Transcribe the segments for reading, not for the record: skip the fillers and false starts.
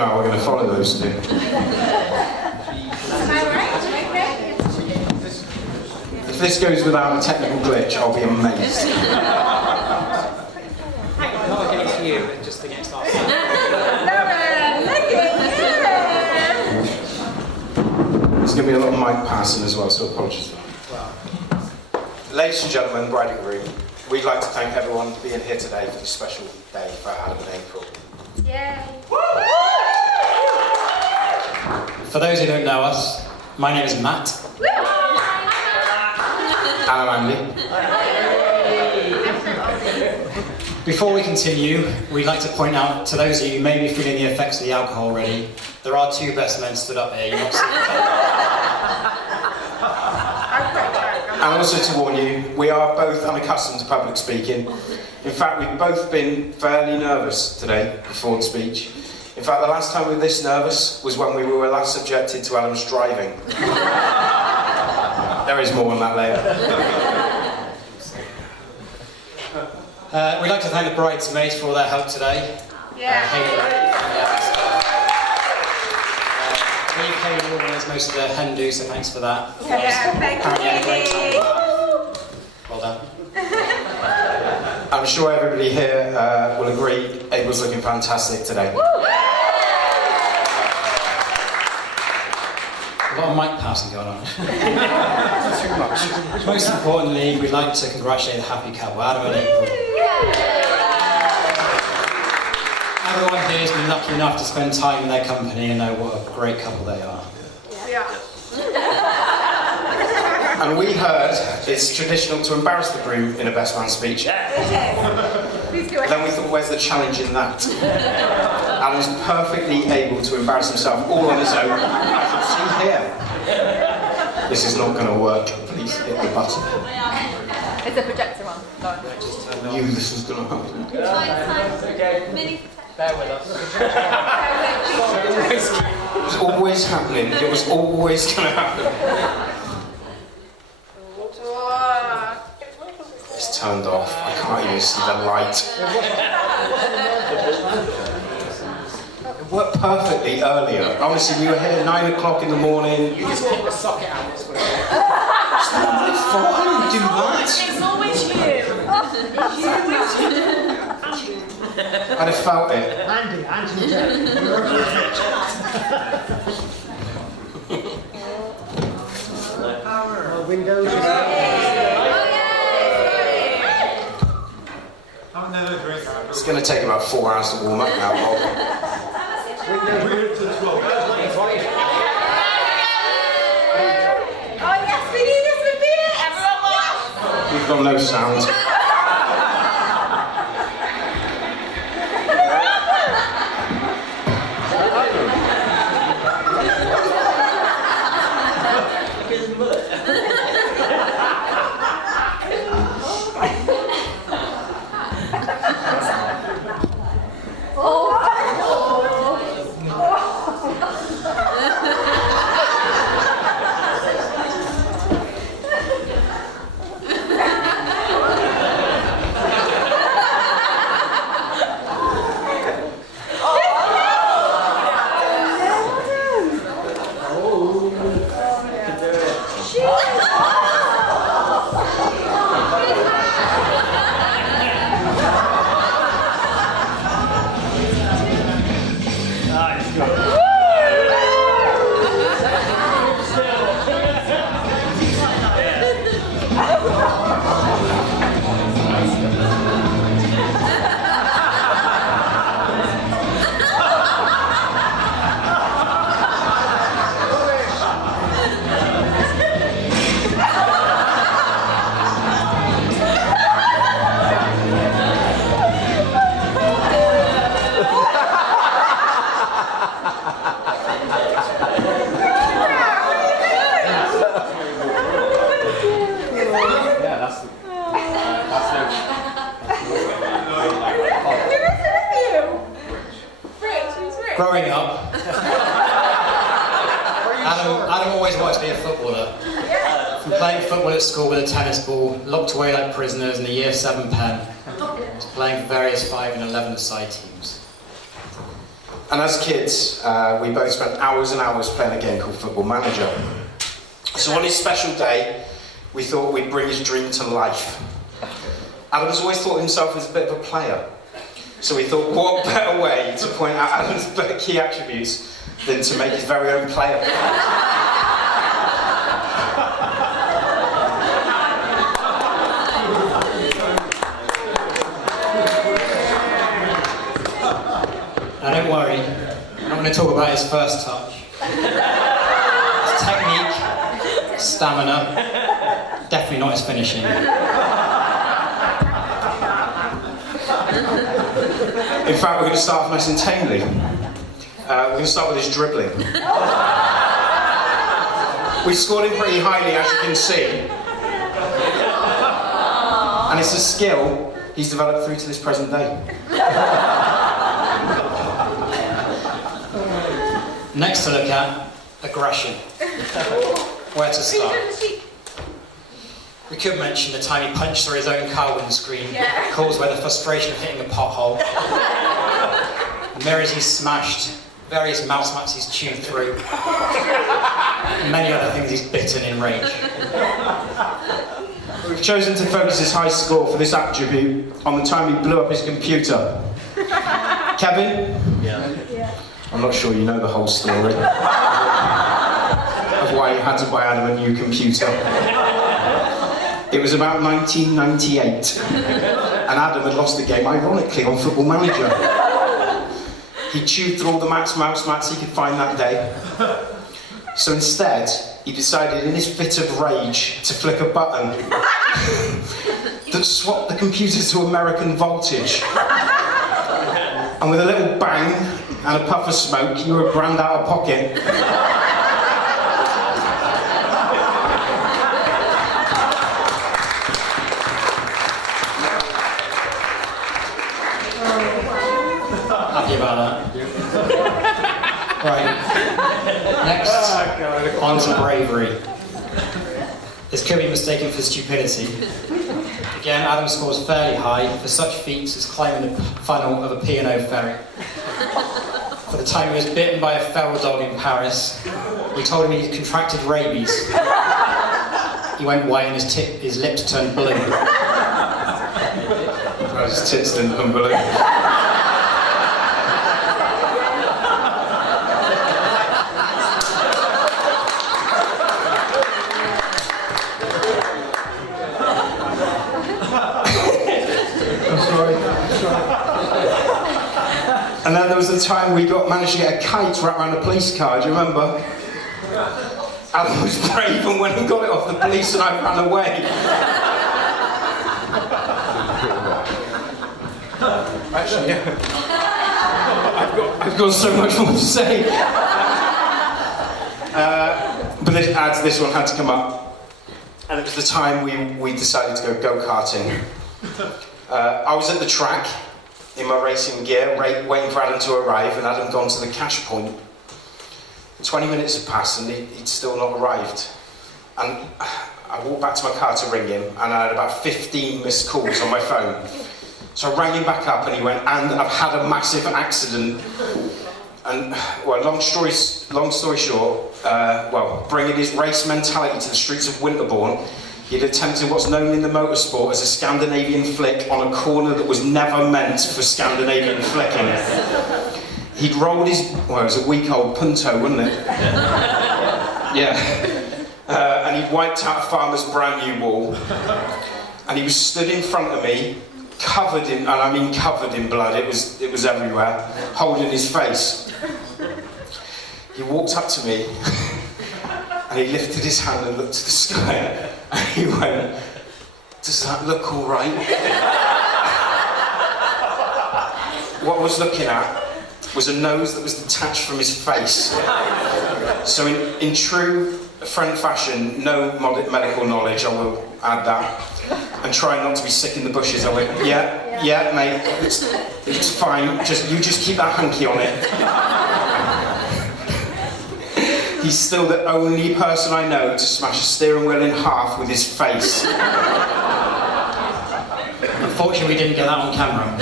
know how we're going to follow those two. If this goes without a technical glitch, I'll be amazed. I'll give it to you, just against us. There's going to be a lot of mic passing as well, so apologies for that. Ladies and gentlemen, bride and groom, we'd like to thank everyone for being here today for this special day for Adam and April. Yay! For those who don't know us, my name is Matt. And I'm Andy. Before we continue, we'd like to point out to those of you who may be feeling the effects of the alcohol already, there are two best men stood up here. You're not seeing And also to warn you, we are both unaccustomed to public speaking. In fact, we've both been fairly nervous today before the speech. In fact, the last time we were this nervous was when we were last subjected to Adam's driving. There is more on that later. We'd like to thank the bridesmaids for all their help today. Haley organised most of the hen do, so thanks for that. Thank you. Well done. I'm sure everybody here will agree Abel's looking fantastic today. A lot of mic passing going on. Too much. Most importantly, we'd like to congratulate the happy couple, Adam and April. Everyone here has been lucky enough to spend time in their company and know what a great couple they are. And we heard it's traditional to embarrass the groom in a best man speech. Then we thought, where's the challenge in that? Alan's perfectly able to embarrass himself all on his own, as you'll see here. This is not going to work. Please hit the button. It's a projector one. I knew this was going to happen. Bear with us. It was always happening. It was always going to happen. It's turned off. I can't even see the light. It worked perfectly earlier. Honestly, we were here at 9 o'clock in the morning. You just pick the socket out. It's not my fault. I didn't do that. It's always you. I'd have felt it. Andy. Windows. It's going to take about 4 hours to warm up now. We've got no sound. Growing up, Adam always wanted to be a footballer. From playing football at school with a tennis ball, locked away like prisoners in the Year 7 pen, to playing for various 5 and 11 side teams. And as kids, we both spent hours and hours playing a game called Football Manager. So on his special day, we thought we'd bring his dream to life. Adam's always thought of himself as a bit of a player. So we thought, what better way to point out Adam's key attributes than to make his very own player? Now don't worry, I'm not going to talk about his first touch. His technique, stamina, definitely not his finishing. In fact, we're going to start off nice and tamely. We're going to start with his dribbling. We scored him pretty highly, as you can see. And it's a skill he's developed through to this present day. Next to look at, aggression. Where to start? We could mention the time he punched through his own car windscreen, caused by the frustration of hitting a pothole. The mirrors he's smashed, various mouse mats he's chewed through, and many other things he's bitten in rage. We've chosen to focus his high score for this attribute on the time he blew up his computer. Kevin? Yeah. I'm not sure you know the whole story of why you had to buy Adam a new computer. It was about 1998, and Adam had lost the game, ironically, on Football Manager. He chewed through all the mouse mats he could find that day. So instead, he decided in his fit of rage to flick a button that swapped the computer to American Voltage. And with a little bang and a puff of smoke, you were grand out of pocket. Happy about that. Right. Next, on to bravery. This could be mistaken for stupidity. Again, Adam scores fairly high for such feats as climbing the funnel of a P&O ferry. For the time he was bitten by a feral dog in Paris, we told him he contracted rabies. He went white and his lips turned blue. Well, his tits didn't turn blue. And then there was the time we managed to get a kite wrapped around a police car, do you remember? Alan was brave and went and got it off the police and I ran away. Actually, yeah. I've got so much more to say. But this one had to come up. And it was the time we decided to go go-karting. I was at the track in my racing gear, waiting for Adam to arrive, and Adam gone to the cash point. 20 minutes had passed and he'd still not arrived. And I walked back to my car to ring him, and I had about 15 missed calls on my phone. So I rang him back up and he went, and I've had a massive accident. And, well, long story short, bringing his race mentality to the streets of Winterbourne, he'd attempted what's known in the motorsport as a Scandinavian flick on a corner that was never meant for Scandinavian flicking. He'd rolled his, well, it was a week-old Punto, wasn't it? Yeah. And he'd wiped out a farmer's brand new wall. And he was stood in front of me, covered in, and I mean covered in blood, it was everywhere, holding his face. He walked up to me, and he lifted his hand and looked to the sky. And he went, "Does that look all right?" What I was looking at was a nose that was detached from his face. So in true friend fashion, no medical knowledge, I will add that, and try not to be sick in the bushes. I went, yeah, mate, it's fine, you just keep that hanky on it. He's still the only person I know to smash a steering wheel in half with his face. Unfortunately, we didn't get that on camera.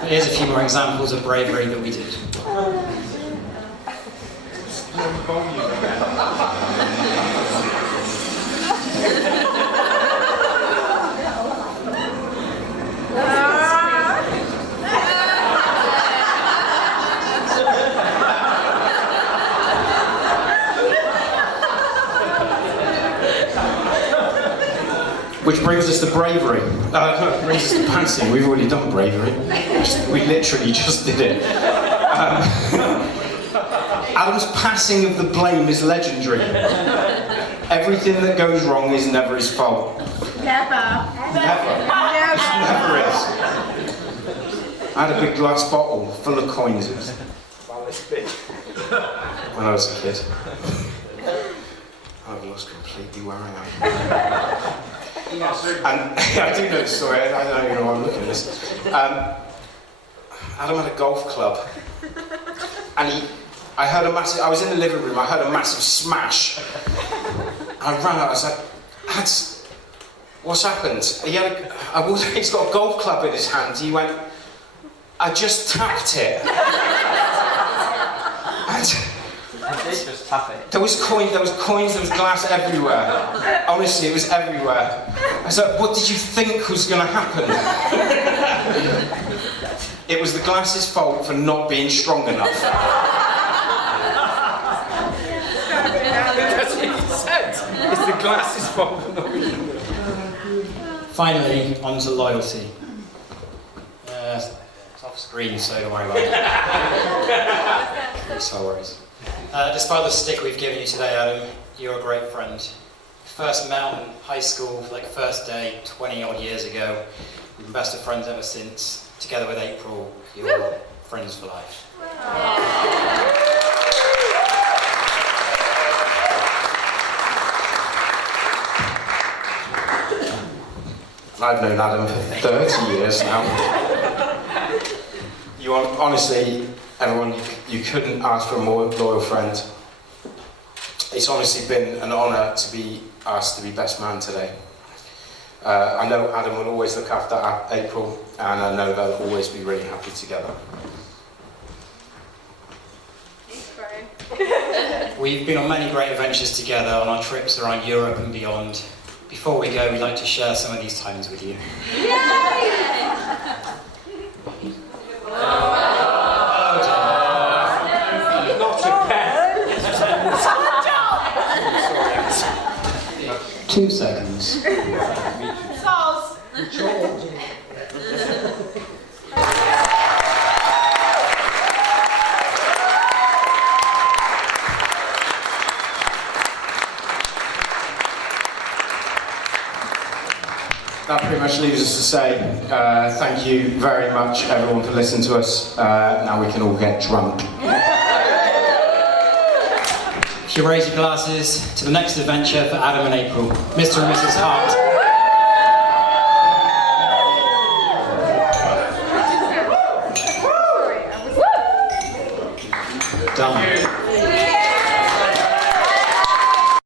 But here's a few more examples of bravery that we did. Which brings us to bravery. No, brings us to passing. We've already done bravery. We literally just did it. Adam's passing of the blame is legendary. Everything that goes wrong is never his fault. Never. Never is. I had a big glass bottle full of coins. It was when I was a kid. I've lost completely where I am. And I do know the story. I don't even know why I'm looking at this. Adam had a golf club, and I heard a massive. I was in the living room. I heard a massive smash. I ran out. I was like, "Lads, what's happened?" He's got a golf club in his hand. He went, "I just tapped it." Just tap it. There was coins, there was glass everywhere. Honestly, it was everywhere. I was like, what did you think was going to happen? It was the glass's fault for not being strong enough. That's what he said. It's the glass's fault for not being strong enough. Finally, on to loyalty. It's off screen, so don't worry about it. No worries. Despite the stick we've given you today, Adam, you're a great friend. First met in high school, like first day, 20 odd years ago. We've been best of friends ever since. Together with April, you're friends for life. I've known Adam for 30 years now. You honestly, everyone, you couldn't ask for a more loyal friend. It's honestly been an honour to be asked to be best man today. I know Adam will always look after April, and I know they'll always be really happy together. We've been on many great adventures together on our trips around Europe and beyond. Before we go, we'd like to share some of these times with you. Not a pet. 2 seconds. That pretty much leaves us to say thank you very much, everyone, for listening to us. Now we can all get drunk. If you raise your glasses to the next adventure for Adam and April, Mr. and Mrs. Hart.